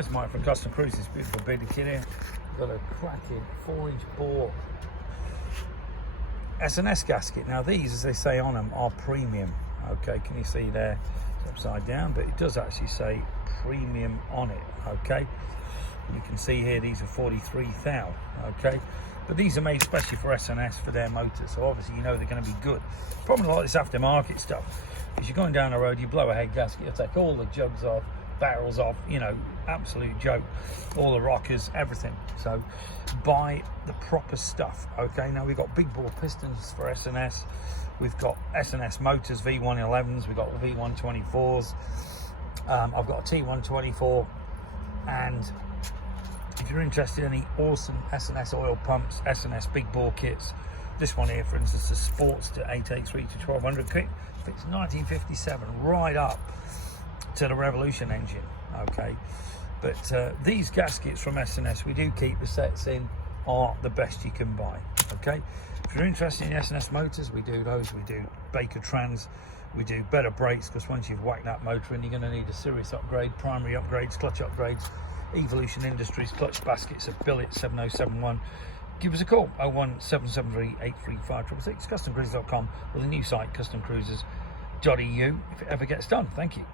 Hi, it's Mike from Custom Cruises. Beautiful bearded kit here. We've got a cracking 4-inch bore S&S gasket. Now these, as they say on them, are premium. Okay, can you see there? It's upside down, but it does actually say premium on it. Okay, you can see here these are 43 thou. Okay, but these are made especially for S&S for their motors, so obviously you know they're going to be good. Problem with a lot of this aftermarket stuff is you're going down the road, you blow a head gasket, you take all the jugs off, barrels off, you know, absolute joke, all the rockers, everything. So buy the proper stuff. Okay, now we've got big bore pistons for S&S, we've got S&S motors, V111s, we've got V124s, I've got a T124, and if you're interested in any awesome S&S oil pumps, S&S big bore kits, this one here for instance, the Sportster 883 to 1200 kit, fits 1957 right up to the Revolution engine. Okay, but these gaskets from S&S, we do keep the sets in, are the best you can buy. Okay, if you're interested in S&S motors, we do those. We do Baker Trans, we do better brakes, because once you've whacked that motor in, you're going to need a serious upgrade, primary upgrades, clutch upgrades. Evolution Industries clutch baskets at Billet 7071. Give us a call, 01773 835 666, customcruisers.com, or the new site customcruisers.eu if it ever gets done. Thank you.